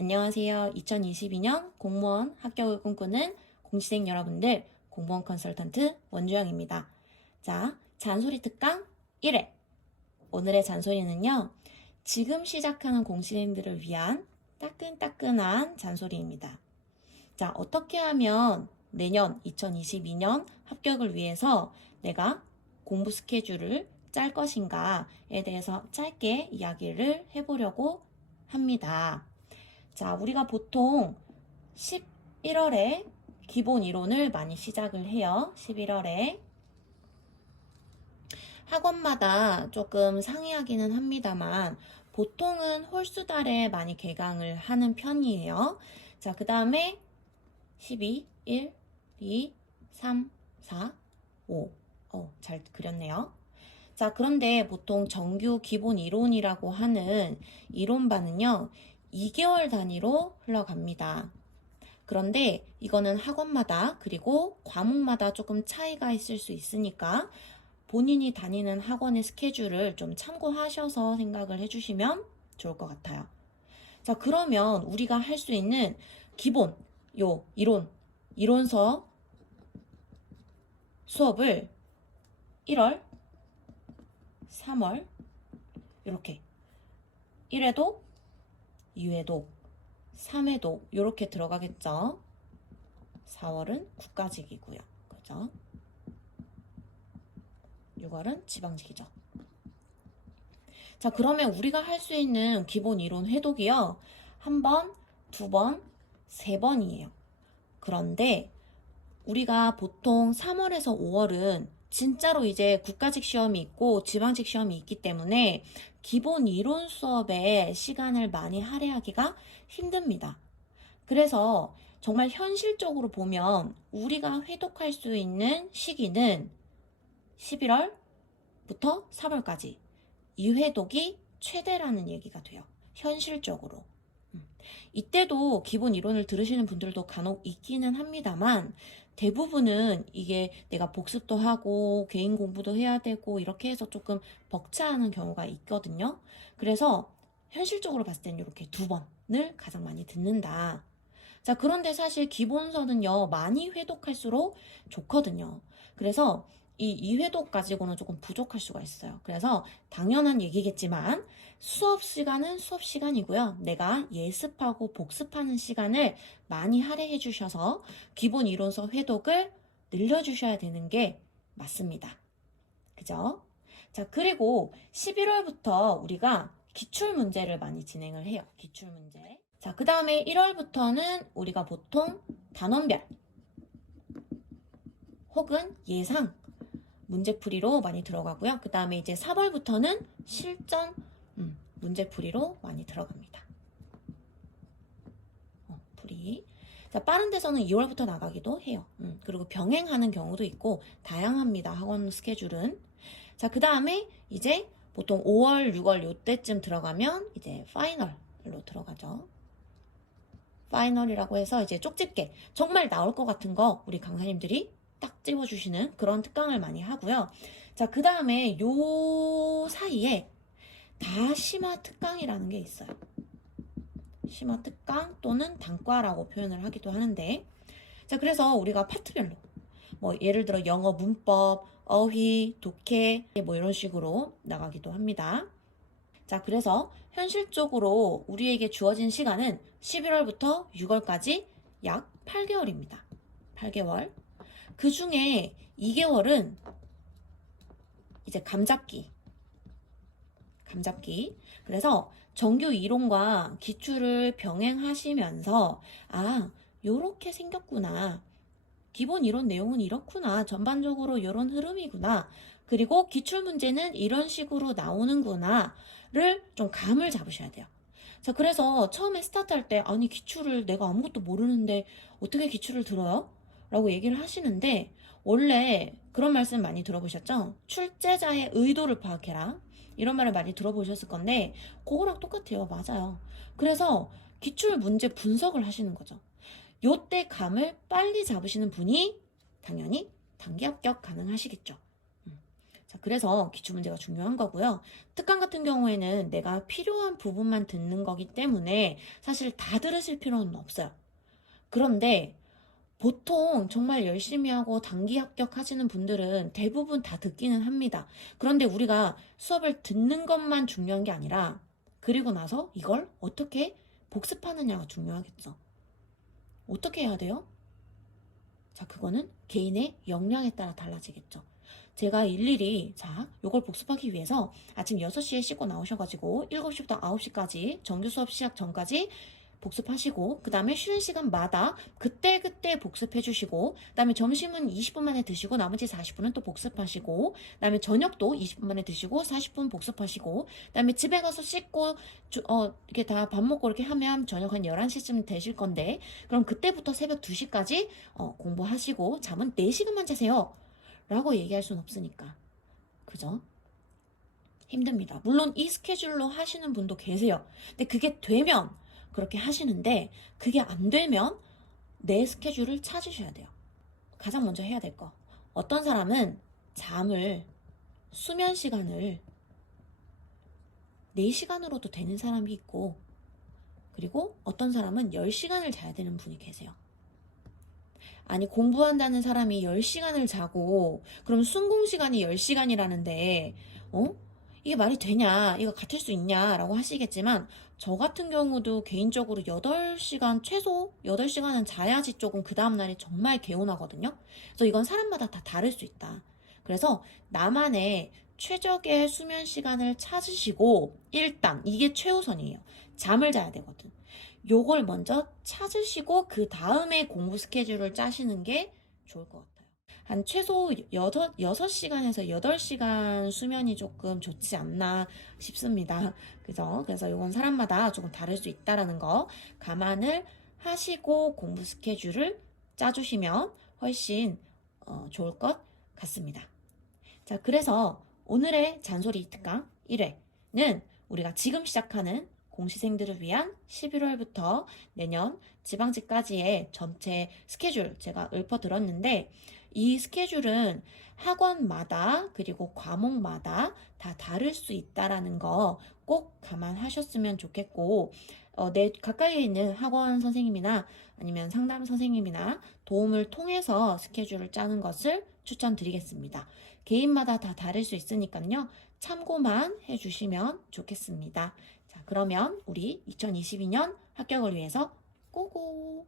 안녕하세요. 2022년 공무원 합격을 꿈꾸는 공시생 여러분들, 공무원 컨설턴트 원주영입니다. 자, 잔소리 특강 1회. 오늘의 잔소리는요, 지금 시작하는 공시생들을 위한 따끈따끈한 잔소리입니다. 자, 어떻게 하면 내년 2022년 합격을 위해서 내가 공부 스케줄을 짤 것인가에 대해서 짧게 이야기를 해보려고 합니다. 자, 우리가 보통 11월에 기본 이론을 많이 시작을 해요. 11월에. 학원마다 조금 상이하기는 합니다만 보통은 홀수달에 많이 개강을 하는 편이에요. 자, 그 다음에 12, 1, 2, 3, 4, 5. 잘 그렸네요. 자, 그런데 보통 정규 기본 이론이라고 하는 이론반은요, 2개월 단위로 흘러갑니다. 그런데 이거는 학원마다 그리고 과목마다 조금 차이가 있을 수 있으니까 본인이 다니는 학원의 스케줄을 좀 참고하셔서 생각을 해주시면 좋을 것 같아요. 자, 그러면 우리가 할 수 있는 기본 이론서 수업을 1월, 3월 이렇게 1회도 2회도, 3회도 이렇게 들어가겠죠. 4월은 국가직이고요. 그죠? 6월은 지방직이죠. 자, 그러면 우리가 할 수 있는 기본 이론 회독이요. 1번, 2번, 3번이에요. 그런데 우리가 보통 3월에서 5월은 진짜로 이제 국가직 시험이 있고 지방직 시험이 있기 때문에 기본 이론 수업에 시간을 많이 할애하기가 힘듭니다. 그래서 정말 현실적으로 보면 우리가 회독할 수 있는 시기는 11월부터 3월까지 이 회독이 최대라는 얘기가 돼요. 현실적으로. 이때도 기본 이론을 들으시는 분들도 간혹 있기는 합니다만 대부분은 이게 내가 복습도 하고 개인 공부도 해야 되고 이렇게 해서 조금 벅차하는 경우가 있거든요. 그래서 현실적으로 봤을 때는 이렇게 2번을 가장 많이 듣는다. 자, 그런데 사실 기본서는요, 많이 회독할수록 좋거든요. 그래서 이 2회독 가지고는 조금 부족할 수가 있어요. 그래서 당연한 얘기겠지만 수업 시간은 수업 시간이고요. 내가 예습하고 복습하는 시간을 많이 할애해 주셔서 기본 이론서 회독을 늘려주셔야 되는 게 맞습니다. 그죠? 자, 그리고 11월부터 우리가 기출문제를 많이 진행을 해요. 기출문제. 자, 그 다음에 1월부터는 우리가 보통 단원별 혹은 예상 문제풀이로 많이 들어가고요. 그 다음에 이제 3월부터는 실전 문제풀이로 많이 들어갑니다. 풀이. 자, 빠른 데서는 2월부터 나가기도 해요. 그리고 병행하는 경우도 있고 다양합니다. 학원 스케줄은. 자, 그 다음에 이제 보통 5월, 6월 요때쯤 들어가면 이제 파이널로 들어가죠. 파이널이라고 해서 이제 쪽집게 정말 나올 것 같은 거 우리 강사님들이 딱 찝어주시는 그런 특강을 많이 하고요. 자, 그 다음에 요 사이에 다심화 특강이라는 게 있어요. 심화 특강 또는 단과라고 표현을 하기도 하는데, 자, 그래서 우리가 파트별로 뭐 예를 들어 영어 문법, 어휘, 독해 뭐 이런 식으로 나가기도 합니다. 자, 그래서 현실적으로 우리에게 주어진 시간은 11월부터 6월까지 약 8개월입니다. 8개월. 그 중에 2개월은 이제 감잡기. 그래서 정규 이론과 기출을 병행하시면서 요렇게 생겼구나. 기본 이론 내용은 이렇구나. 전반적으로 이런 흐름이구나. 그리고 기출 문제는 이런 식으로 나오는구나를 좀 감을 잡으셔야 돼요. 자, 그래서 처음에 스타트할 때 아니 기출을 내가 아무것도 모르는데 어떻게 기출을 들어요? 라고 얘기를 하시는데 원래 그런 말씀 많이 들어보셨죠? 출제자의 의도를 파악해라. 이런 말을 많이 들어보셨을 건데 그거랑 똑같아요. 맞아요. 그래서 기출 문제 분석을 하시는 거죠. 요때 감을 빨리 잡으시는 분이 당연히 단기 합격 가능하시겠죠. 자, 그래서 기출문제가 중요한 거고요. 특강 같은 경우에는 내가 필요한 부분만 듣는 거기 때문에 사실 다 들으실 필요는 없어요. 그런데 보통 정말 열심히 하고 단기 합격하시는 분들은 대부분 다 듣기는 합니다. 그런데 우리가 수업을 듣는 것만 중요한 게 아니라 그리고 나서 이걸 어떻게 복습하느냐가 중요하겠죠. 어떻게 해야 돼요? 자, 그거는 개인의 역량에 따라 달라지겠죠. 제가 일일이 요걸 복습하기 위해서 아침 6시에 씻고 나오셔가지고 7시부터 9시까지 정규 수업 시작 전까지 복습하시고, 그 다음에 쉬는 시간마다 그때그때 복습해 주시고, 그 다음에 점심은 20분 만에 드시고 나머지 40분은 또 복습하시고, 그 다음에 저녁도 20분 만에 드시고 40분 복습하시고, 그 다음에 집에 가서 씻고 이렇게 다 밥 먹고 이렇게 하면 저녁 한 11시쯤 되실 건데, 그럼 그때부터 새벽 2시까지 공부하시고 잠은 4시간만 자세요 라고 얘기할 순 없으니까. 그죠? 힘듭니다. 물론 이 스케줄로 하시는 분도 계세요. 근데 그게 되면 그렇게 하시는데, 그게 안 되면 내 스케줄을 찾으셔야 돼요. 가장 먼저 해야 될 거. 어떤 사람은 수면 시간을 4시간으로도 되는 사람이 있고, 그리고 어떤 사람은 10시간을 자야 되는 분이 계세요. 아니, 공부한다는 사람이 10시간을 자고 그럼 순공 시간이 10시간이라는데 이게 말이 되냐, 이거 같을 수 있냐 라고 하시겠지만, 저 같은 경우도 개인적으로 8시간, 최소 8시간은 자야지 조금 그 다음날이 정말 개운하거든요. 그래서 이건 사람마다 다 다를 수 있다. 그래서 나만의 최적의 수면 시간을 찾으시고, 일단 이게 최우선이에요. 잠을 자야 되거든. 요걸 먼저 찾으시고 그 다음에 공부 스케줄을 짜시는 게 좋을 것 같아요. 한 최소 6시간에서 8시간 수면이 조금 좋지 않나 싶습니다. 그죠? 그래서 이건 사람마다 조금 다를 수 있다라는 거 감안을 하시고 공부 스케줄을 짜주시면 훨씬 좋을 것 같습니다. 자, 그래서 오늘의 잔소리 특강 1회는 우리가 지금 시작하는 공시생들을 위한 11월부터 내년 지방직까지의 전체 스케줄 제가 읊어드렸는데, 이 스케줄은 학원마다 그리고 과목마다 다 다를 수 있다라는 거 꼭 감안하셨으면 좋겠고, 내 가까이에 있는 학원 선생님이나 아니면 상담 선생님이나 도움을 통해서 스케줄을 짜는 것을 추천드리겠습니다. 개인마다 다 다를 수 있으니까요. 참고만 해주시면 좋겠습니다. 자, 그러면 우리 2022년 합격을 위해서 고고!